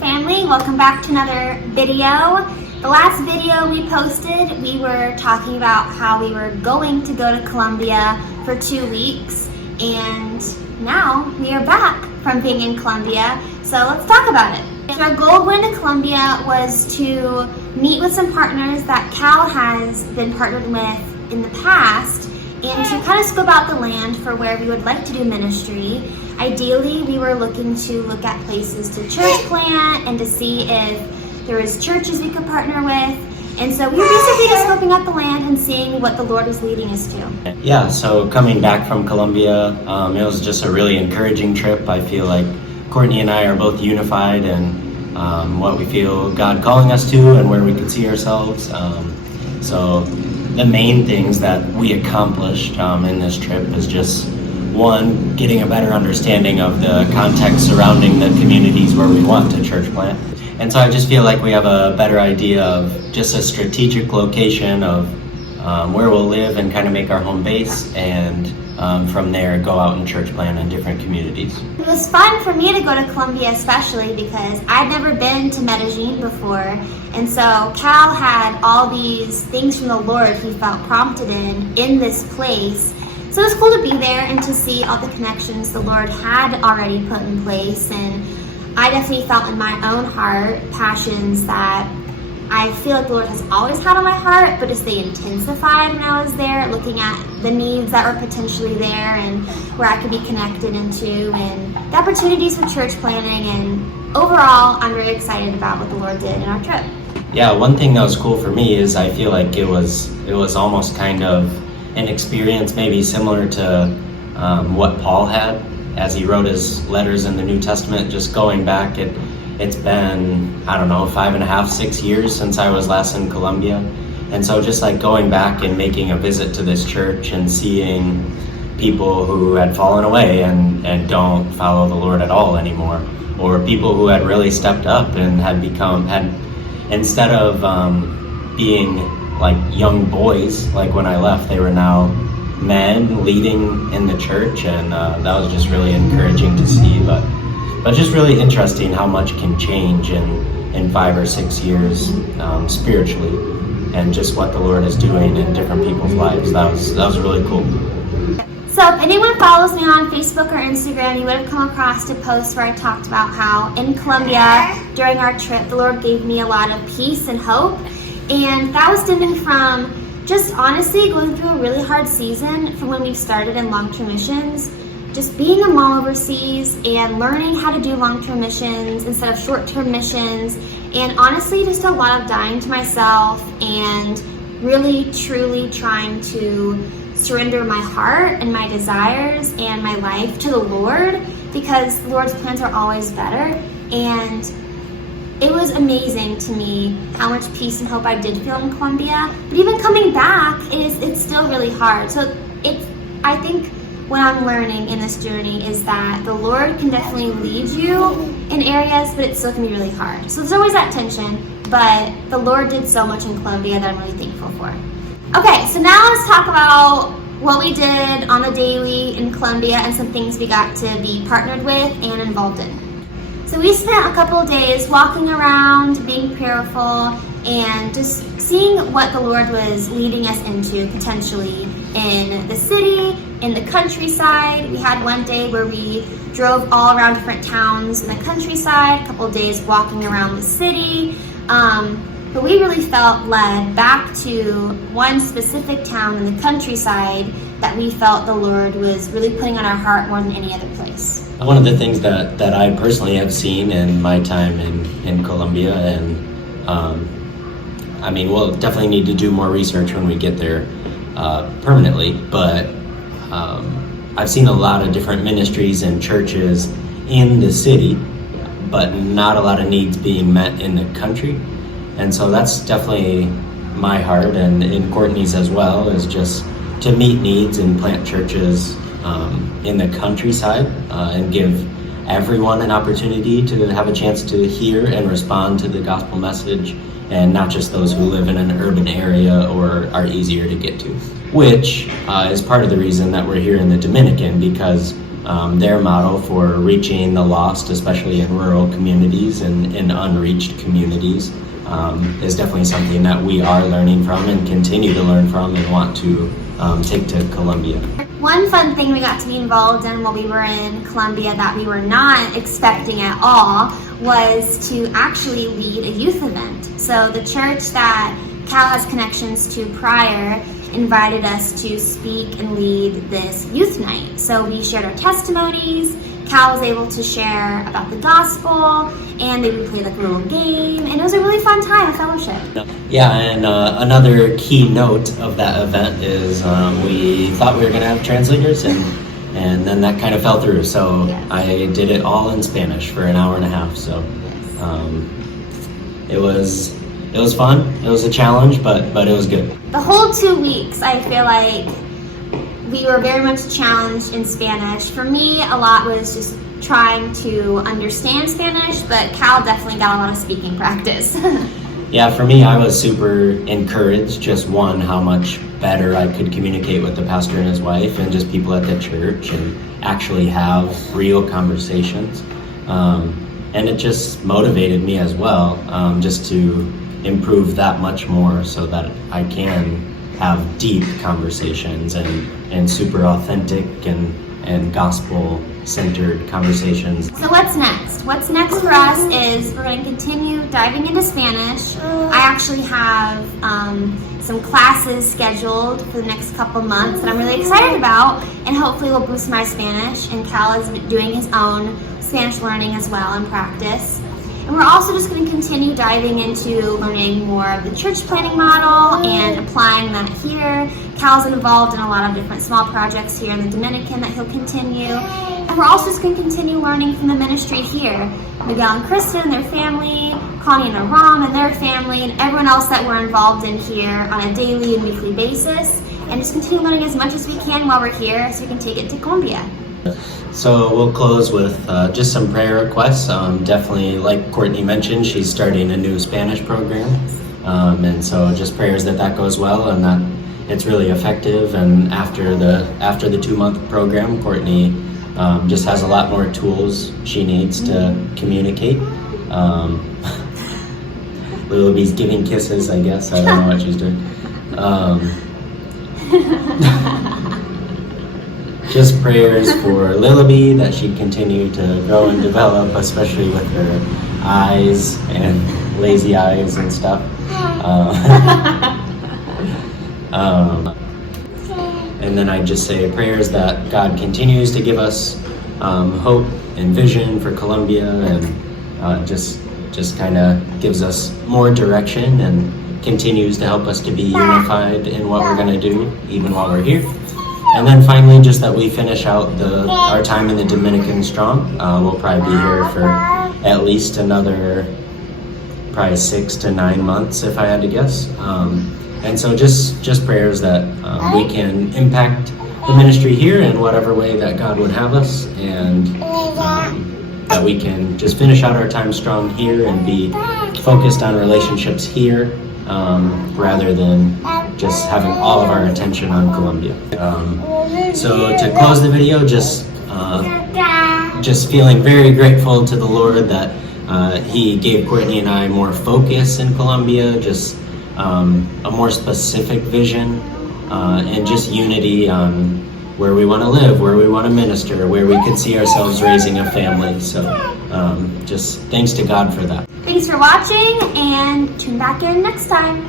family. Welcome back to another video. The last video we posted, we were talking about how we were going to go to Colombia for 2 weeks, and now we are back from being in Colombia, so let's talk about it. So our goal going to Colombia was to meet with some partners that Cal has been partnered with in the past, and to kind of scope out the land for where we would like to do ministry. Ideally, we were looking to look at places to church plant and to see if there was churches we could partner with. And so we were basically just scoping out the land and seeing what the Lord was leading us to. Yeah, so coming back from Colombia, it was just a really encouraging trip. I feel like Courtney and I are both unified in what we feel God calling us to and where we could see ourselves. So the main things that we accomplished in this trip is just, one, getting a better understanding of the context surrounding the communities where we want to church plant. And so I just feel like we have a better idea of just a strategic location of where we'll live and kind of make our home base, and from there go out and church plant in different communities. It was fun for me to go to Colombia, especially because I'd never been to Medellin before. And so Cal had all these things from the Lord he felt prompted in this place. So it was cool to be there and to see all the connections the Lord had already put in place. And I definitely felt in my own heart passions that I feel like the Lord has always had on my heart, but as they intensified when I was there, looking at the needs that were potentially there and where I could be connected into, and the opportunities for church planning. And overall, I'm very excited about what the Lord did in our trip. Yeah, one thing that was cool for me is I feel like it was almost kind of an experience maybe similar to what Paul had as he wrote his letters in the New Testament. Just going back, it's been, I don't know, 5.5, 6 years since I was last in Colombia. And so just like going back and making a visit to this church and seeing people who had fallen away and don't follow the Lord at all anymore, or people who had really stepped up and had instead of being like young boys, like when I left, they were now men leading in the church, and that was just really encouraging to see. But just really interesting how much can change in 5 or 6 years spiritually, and just what the Lord is doing in different people's lives. That was really cool. So if anyone follows me on Facebook or Instagram, you would have come across a post where I talked about how in Colombia during our trip, the Lord gave me a lot of peace and hope. And that was stemming from just honestly going through a really hard season from when we started in long-term missions. Just being a mom overseas and learning how to do long-term missions instead of short-term missions. And honestly, just a lot of dying to myself and really, truly trying to surrender my heart and my desires and my life to the Lord, because the Lord's plans are always better. And it was amazing to me how much peace and hope I did feel in Colombia. But even coming back, it's still really hard. So I think what I'm learning in this journey is that the Lord can definitely lead you in areas, but it still can be really hard. So there's always that tension, but the Lord did so much in Colombia that I'm really thankful for. Okay, so now let's talk about what we did on the daily in Colombia and some things we got to be partnered with and involved in. So we spent a couple of days walking around, being prayerful, and just seeing what the Lord was leading us into potentially in the city, in the countryside. We had one day where we drove all around different towns in the countryside, a couple of days walking around the city. But we really felt led back to one specific town in the countryside that we felt the Lord was really putting on our heart more than any other place. One of the things that I personally have seen in my time in Colombia, and I mean, we'll definitely need to do more research when we get there permanently, but I've seen a lot of different ministries and churches in the city, but not a lot of needs being met in the country. And so that's definitely my heart, and in Courtney's as well, is just to meet needs and plant churches in the countryside and give everyone an opportunity to have a chance to hear and respond to the gospel message, and not just those who live in an urban area or are easier to get to, which is part of the reason that we're here in the Dominican, because their model for reaching the lost, especially in rural communities and in unreached communities, is definitely something that we are learning from and continue to learn from and want to take to Colombia. One fun thing we got to be involved in while we were in Colombia that we were not expecting at all was to actually lead a youth event. So the church that Cal has connections to prior invited us to speak and lead this youth night. So we shared our testimonies. Cal was able to share about the gospel, and then we played like a little game, and it was a really fun time of fellowship. Yeah, and another key note of that event is we thought we were going to have translators, and then that kind of fell through. So yes. I did it all in Spanish for an hour and a half. So it was fun. It was a challenge, but it was good. The whole 2 weeks, I feel like we were very much challenged in Spanish. For me, a lot was just trying to understand Spanish, but Cal definitely got a lot of speaking practice. Yeah, for me, I was super encouraged, just one, how much better I could communicate with the pastor and his wife and just people at the church and actually have real conversations. And it just motivated me as well, just to improve that much more so that I can have deep conversations and super authentic and gospel-centered conversations. So what's next? What's next for us is we're going to continue diving into Spanish. I actually have some classes scheduled for the next couple months that I'm really excited about, and hopefully will boost my Spanish. And Cal is doing his own Spanish learning as well in practice. And we're also just going to continue diving into learning more of the church planning model and applying that here. Cal's involved in a lot of different small projects here in the Dominican that he'll continue. And we're also just going to continue learning from the ministry here. Miguel and Kristen and their family, Connie and Aram and their family, and everyone else that we're involved in here on a daily and weekly basis. And just continue learning as much as we can while we're here so we can take it to Colombia. So we'll close with just some prayer requests. Definitely, like Courtney mentioned, she's starting a new Spanish program. And so just prayers that goes well and that it's really effective. And after the 2-month program, Courtney just has a lot more tools she needs to communicate. Lillabee's giving kisses, I guess. I don't know what she's doing. Just prayers for Lillabee, that she'd continue to grow and develop, especially with her eyes and lazy eyes and stuff. And then I just say prayers that God continues to give us hope and vision for Colombia, and just kind of gives us more direction and continues to help us to be unified in what we're going to do, even while we're here. And then finally, just that we finish out our time in the Dominican strong. We'll probably be here for at least another 6 to 9 months, if I had to guess. And so just prayers that we can impact the ministry here in whatever way that God would have us, and that we can just finish out our time strong here and be focused on relationships here, rather than just having all of our attention on Colombia. So to close the video, just feeling very grateful to the Lord that He gave Courtney and I more focus in Colombia, just a more specific vision, and just unity on where we want to live, where we want to minister, where we could see ourselves raising a family. So just thanks to God for that. Thanks for watching, and tune back in next time.